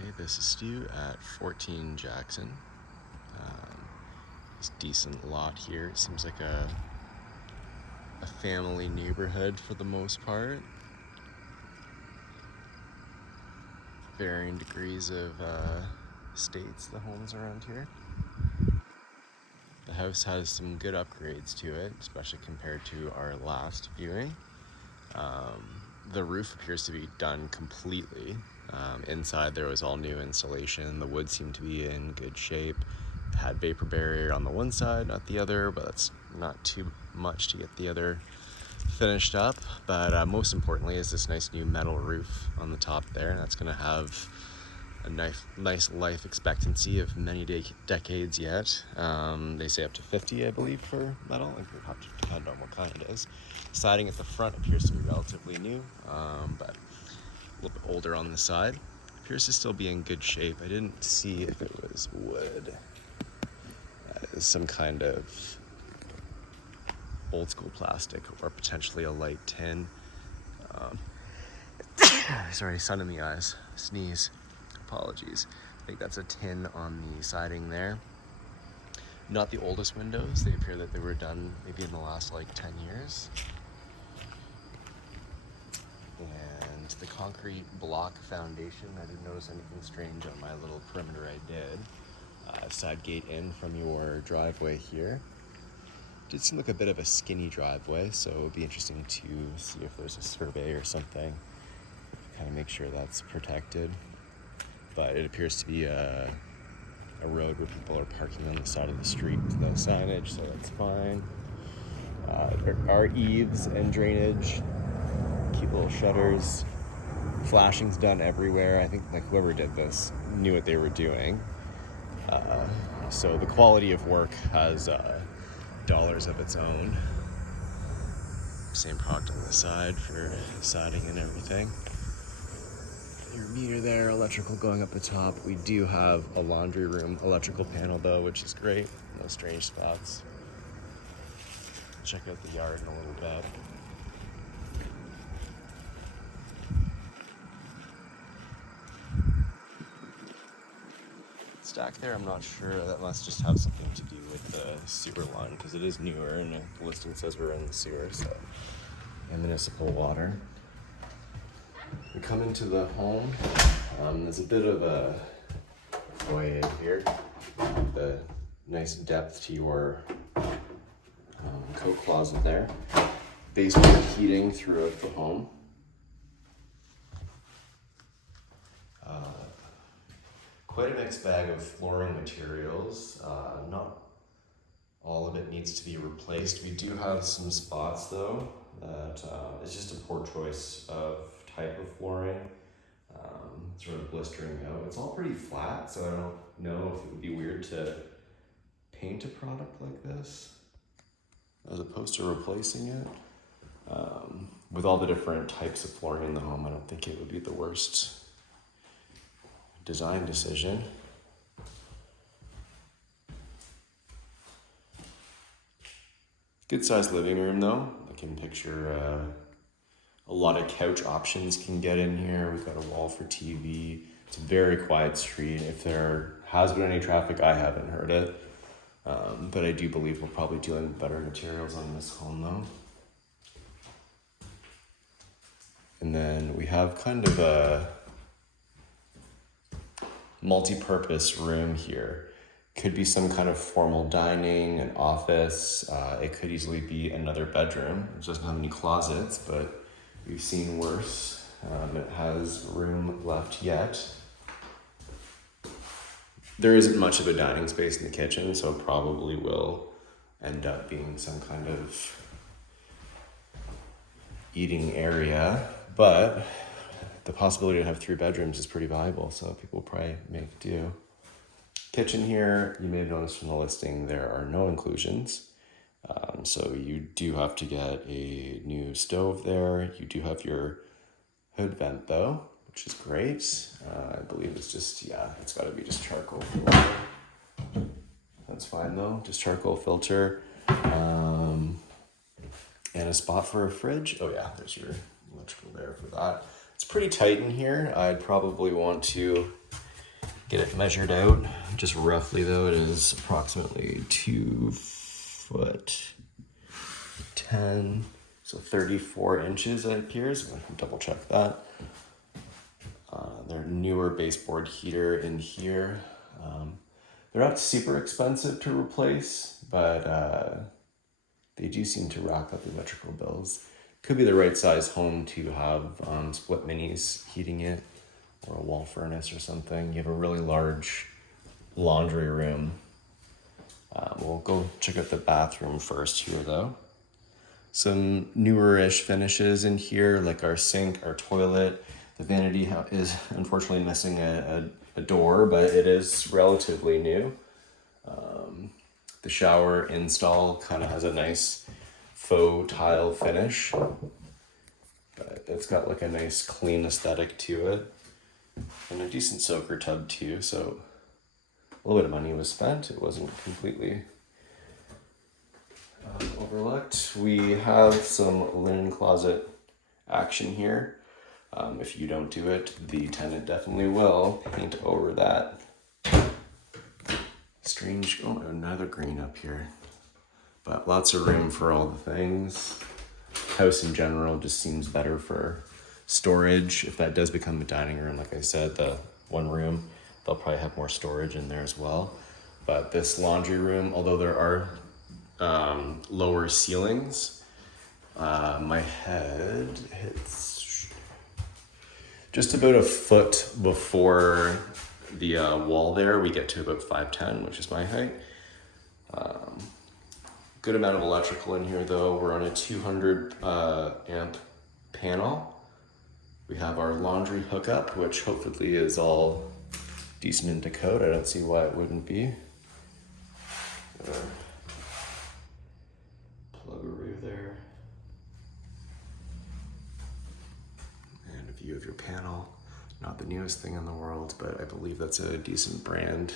Okay, this is Stu at 14 Jackson. It's a decent lot here. It seems like a family neighborhood for the most part. Varying degrees of estates, the homes around here. The house has some good upgrades to it, especially compared to our last viewing. The roof appears to be done completely. Inside there was all new installation. The wood seemed to be in good shape. It had vapor barrier on the one side, not the other, but that's not too much to get the other finished up. But most importantly is this nice new metal roof on the top there. That's going to have a nice life expectancy of many decades yet. They say up to 50, I believe, for metal. It would have to depend on what kind it is. Siding at the front appears to be relatively new, but a little bit older on the side. Appears to still be in good shape. I didn't see if it was wood. Some kind of old school plastic or potentially a light tin. Sorry, sun in the eyes. Sneeze. Apologies. I think that's a tin on the siding there. Not the oldest windows. They appear that they were done maybe in the last 10 years. And the concrete block foundation, I didn't notice anything strange on my little perimeter I did. Side gate in from your driveway here. Did seem like a bit of a skinny driveway, so it would be interesting to see if there's a survey or something, kind of make sure that's protected. But it appears to be a road where people are parking on the side of the street with no signage, so that's fine. There are eaves and drainage, cute little shutters. Flashing's done everywhere. I think whoever did this knew what they were doing. So the quality of work has dollars of its own. Same product on the side for siding and everything. Your meter there, electrical going up the top. We do have a laundry room electrical panel though, which is great. No strange spots. Check out the yard in a little bit. Stack there, I'm not sure. That must just have something to do with the sewer line because it is newer and the listing says we're in the sewer, so and municipal water. We come into the home. There's a bit of a foyer here. The nice depth to your coat closet there. Basement heating throughout the home. Quite a mixed bag of flooring materials. Not all of it needs to be replaced. We do have some spots though that it's just a poor choice of type of flooring. Sort of blistering out. It's all pretty flat, so I don't know if it would be weird to paint a product like this as opposed to replacing it. With all the different types of flooring in the home, I don't think it would be the worst design decision. Good sized living room though. I can picture a lot of couch options can get in here. We've got a wall for TV. It's a very quiet street. If there has been any traffic, I haven't heard it. But I do believe we're probably dealing with better materials on this home though. And then we have kind of a multi-purpose room here. Could be some kind of formal dining, an office. It could easily be another bedroom. It doesn't have any closets, but we've seen worse. It has room left yet. There isn't much of a dining space in the kitchen, so it probably will end up being some kind of eating area, but the possibility to have 3 bedrooms is pretty valuable, so people will probably make do. Kitchen here, you may have noticed from the listing, there are no inclusions. So you do have to get a new stove there. You do have your hood vent though, which is great. I believe it's just, it's gotta be just charcoal filter. That's fine though, just charcoal filter. And a spot for a fridge. Oh yeah, there's your electrical there for that. It's pretty tight in here. I'd probably want to get it measured out. Just roughly though, it is approximately 2'10", so 34 inches it appears. I can double check that. Their newer baseboard heater in here. They're not super expensive to replace, but they do seem to rack up electrical bills. Could be the right size home to have split minis heating it, or a wall furnace or something. You have a really large laundry room. We'll go check out the bathroom first here though. Some newer-ish finishes in here, like our sink, our toilet. The vanity is unfortunately missing a door, but it is relatively new. The shower install kind of has a nice faux tile finish, but it's got like a nice clean aesthetic to it, and a decent soaker tub too, so a little bit of money was spent. It wasn't completely overlooked. We have some linen closet action here. If you don't do it, the tenant definitely will paint over that. Strange, oh, another green up here. But lots of room for all the things. House in general just seems better for storage. If that does become a dining room, like I said, the one room, they'll probably have more storage in there as well. But this laundry room, although there are lower ceilings, my head hits just about a foot before the wall there. We get to about 5'10", which is my height. Good amount of electrical in here though. We're on a 200 amp panel. We have our laundry hookup, which hopefully is all decent into code. I don't see why it wouldn't be. Plug-a-roo there. And a view of your panel. Not the newest thing in the world, but I believe that's a decent brand.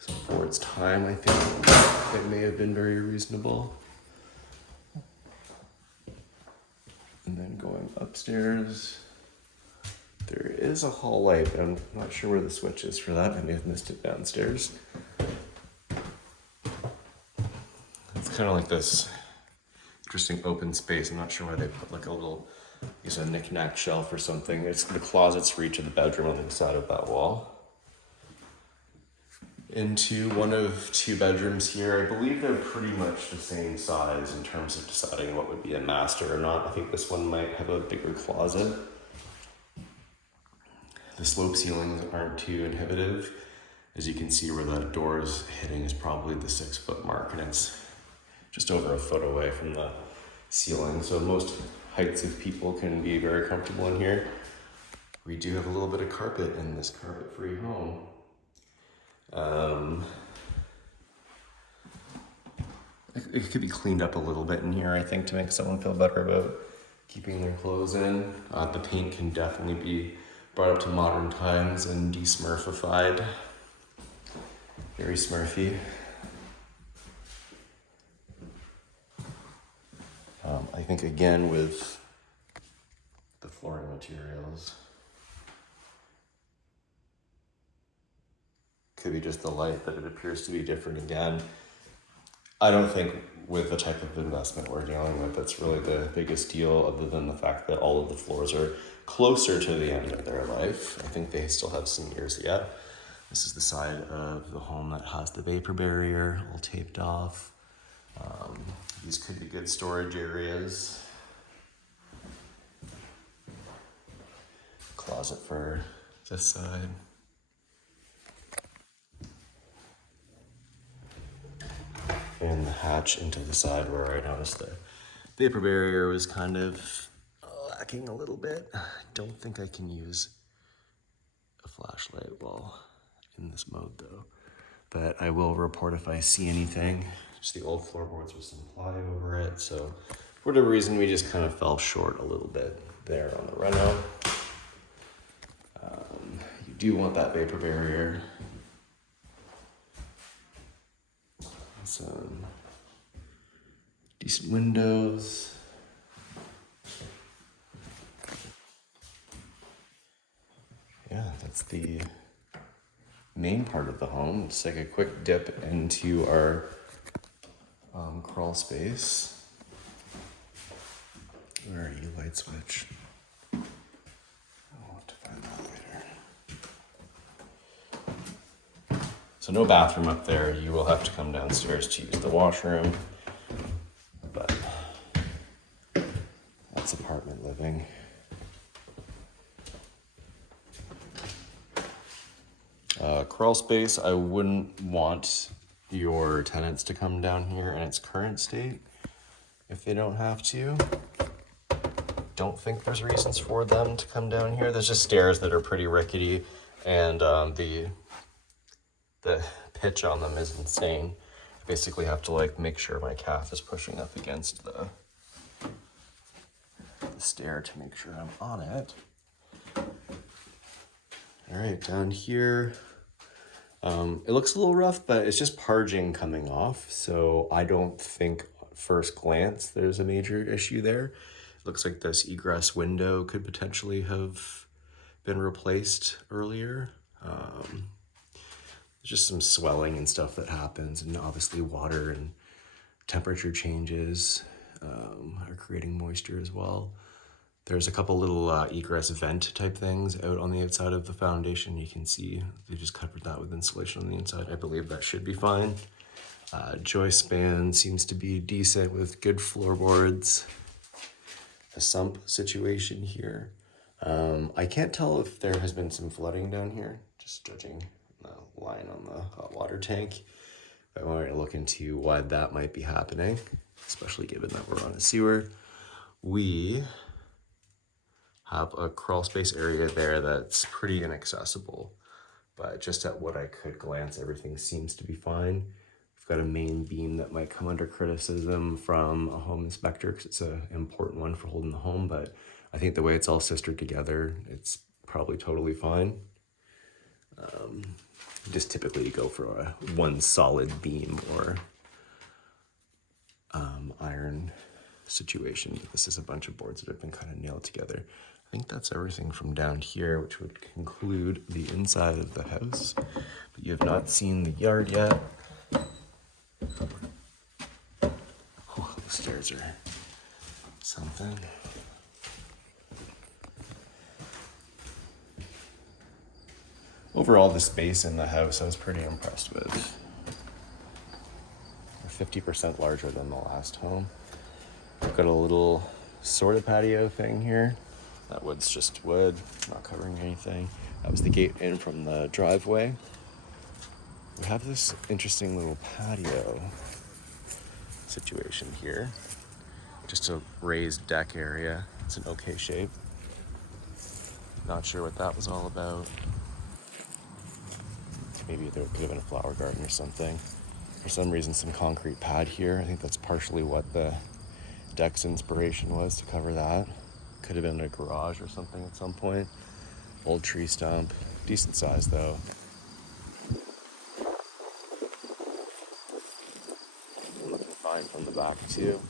So for its time, I think it may have been very reasonable. And then going upstairs, there is a hall light, but I'm not sure where the switch is for that. I may have missed it downstairs. It's kind of like this interesting open space. I'm not sure why they put like a little, use a knick-knack shelf or something. It's the closets for each of the bedroom on the side of that wall. Into one of two bedrooms here. I believe they're pretty much the same size in terms of deciding what would be a master or not. I think this one might have a bigger closet. The slope ceilings aren't too inhibitive. As you can see, where that door is hitting is probably the 6 foot mark, and it's just over a foot away from the ceiling. So most heights of people can be very comfortable in here. We do have a little bit of carpet in this carpet-free home. It could be cleaned up a little bit in here, I think, to make someone feel better about keeping their clothes in. The paint can definitely be brought up to modern times and de-smurfified. Very smurfy. I think again with the flooring materials, could be just the light, but it appears to be different again. I don't think with the type of investment we're dealing with, that's really the biggest deal, other than the fact that all of the floors are closer to the end of their life. I think they still have some years yet. This is the side of the home that has the vapor barrier all taped off. These could be good storage areas. Closet for this side. And the hatch into the side where I noticed the vapor barrier was kind of lacking a little bit. Don't think I can use a flashlight while in this mode though. But I will report if I see anything. Just the old floorboards with some ply over it. So for whatever reason, we just kind of fell short a little bit there on the reno. You do want that vapor barrier. Some decent windows. Yeah, that's the main part of the home. Let's take a quick dip into our crawl space. Where are you, light switch? I'll have to find that later. So no bathroom up there. You will have to come downstairs to use the washroom. But that's apartment living. Crawl space, I wouldn't want your tenants to come down here in its current state if they don't have to. Don't think there's reasons for them to come down here. There's just stairs that are pretty rickety, and the pitch on them is insane. I basically have to like make sure my calf is pushing up against the stair to make sure I'm on it. All right, down here, it looks a little rough, but it's just parging coming off. So I don't think at first glance there's a major issue there. It looks like this egress window could potentially have been replaced earlier. There's just some swelling and stuff that happens, and obviously water and temperature changes are creating moisture as well. There's a couple little egress vent type things out on the outside of the foundation. You can see they just covered that with insulation on the inside. I believe that should be fine. Joist span seems to be decent with good floorboards. A sump situation here. I can't tell if there has been some flooding down here, just judging the line on the hot water tank. I want to look into why that might be happening, especially given that we're on a sewer. We have a crawl space area there that's pretty inaccessible, but just at what I could glance, everything seems to be fine. We've got a main beam that might come under criticism from a home inspector because it's an important one for holding the home, but I think the way it's all sistered together, it's probably totally fine. Just typically you go for a one solid beam or iron situation, but this is a bunch of boards that have been kind of nailed together. I think that's everything from down here, which would conclude the inside of the house. But you have not seen the yard yet. Oh, the stairs are something. Overall, the space in the house I was pretty impressed with. We're 50% larger than the last home. We've got a little sort of patio thing here. That wood's just wood, not covering anything. That was the gate in from the driveway. We have this interesting little patio situation here. Just a raised deck area. It's an okay shape. Not sure what that was all about. Maybe there could have been a flower garden or something. For some reason, some concrete pad here. I think that's partially what the deck's inspiration was, to cover that. Could have been a garage or something at some point. Old tree stump. Decent size though. Looking fine from the back too.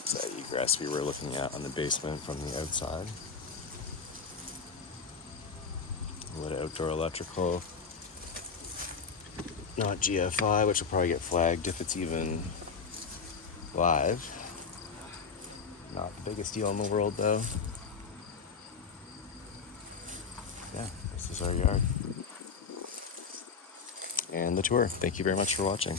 It's that egress we were looking at on the basement from the outside. A little outdoor electrical. Not GFI, which will probably get flagged if it's even live. Not the biggest deal in the world though. Yeah, this is our yard. And the tour. Thank you very much for watching.